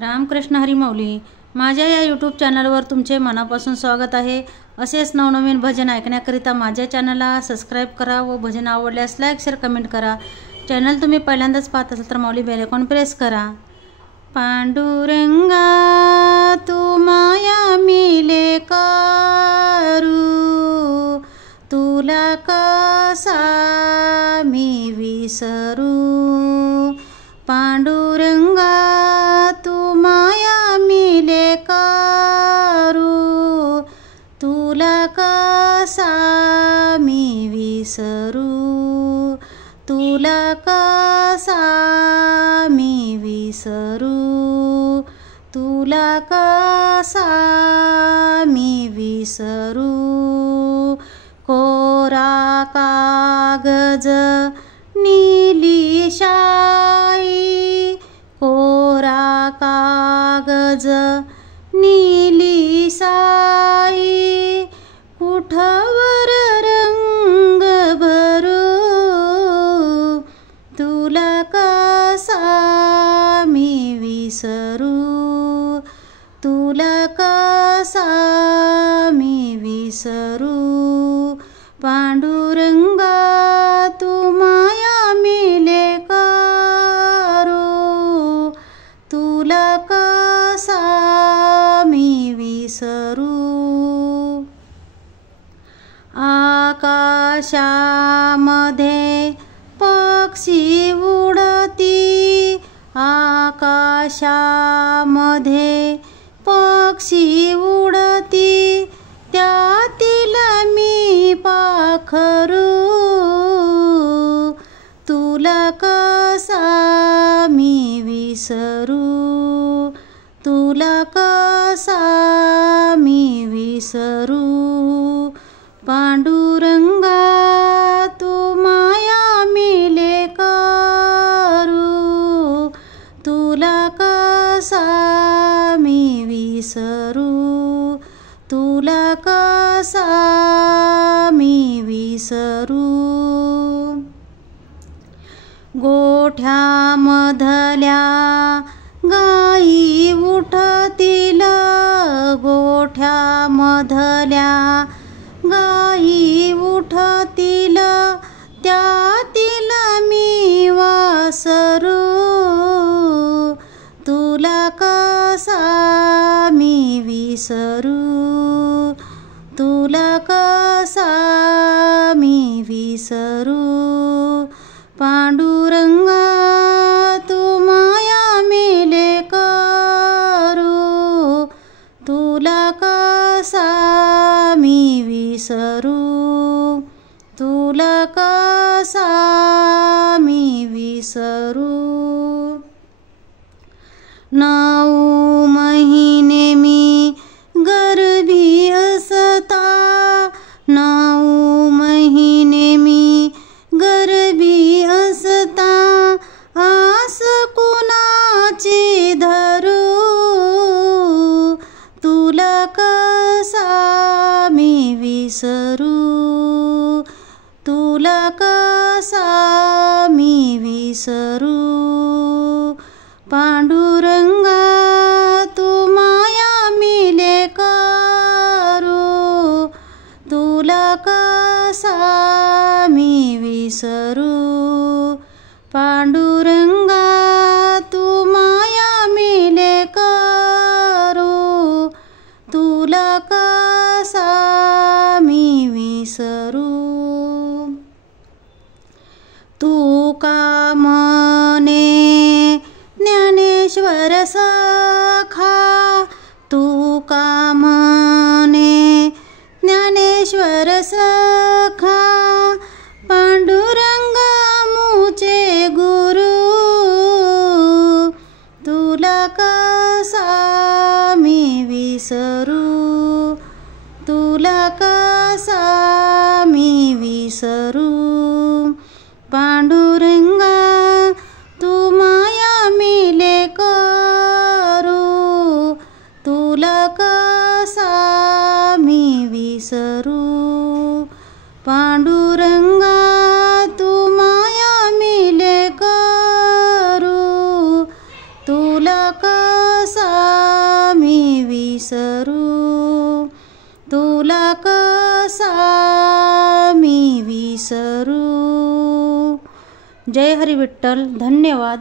रामकृष्ण हरी माऊली. माझ्या या यूट्यूब चॅनलवर तुमचे मनापासून स्वागत आहे. असेच नवनवीन भजन ऐकण्याकरिता माझ्या चॅनलला सबस्क्राईब करा व भजन आवडल्यास लाईक शेअर कमेंट करा. चॅनल तुम्ही पहिल्यांदाच पाहत असाल तर माऊली बेल आयकॉन प्रेस करा. पांडुरंगा तू माया मिले करू, तुला कसा मी विसरू. पांडुरंगा तू माया मिले करू, तुला कसा मी विसरू. तुला कसा मी विसरू. तुला कसा मी विसरू. कोरा कागज नीली शाई, कोरा कागज नीली साई, कुठावर रंग भरू. तुला कसा मी विसरू. तुला कसा मी विसरू. पांडुरंगा तू माया मिले करू, तुला कसा मी विसरू. आकाशामध्ये पक्षी उडती, आकाशामध्ये पक्षी उडती, त्यातील मी पाखरू. तुला कसा मी विसरू. तुला कसा मी विसरू. पांडुरंगा तू माया मिले करू, तुला कसा मी विसरू. तुला कसा मी विसरू. गोठ्यामधल्या गाई उठतील, गोठ्यामधल्या गाई उठतील, त्यातील मी वासरू. तुला कसा मी विसरू. तुला कसा मी विसरू. पांडुरंगा तू माया मिले करू, तुला कसा मी विसरू. तुला कसा मी विसरू. 9 महिने मी गर्भी असता, 9 महिने मी गर्भी असता, आस कुणाची धरू. तुला कसा मी विसरू. तुला कसा मी विसरू. पांडुरंगा तू माया मिले करू, तुला कसा मी विसरू. पांडुरंगा तू माया मिले करू, तुला कसा मी विसरू. तुका म्हणे ज्ञानेश्वर सखा, तुका म्हणे ज्ञानेश्वर सखा, पांडुरंग मुचे गुरु. तुला कसा मी विसरू. तुला कसा मी विसरू. पांडुरंगा तू माया मिले करू, तुला कसा मी विसरू. पांडुरंगा तू माया मिले करू, तुला कसा कसा मी विसरू. जय हरी विठ्ठल. धन्यवाद.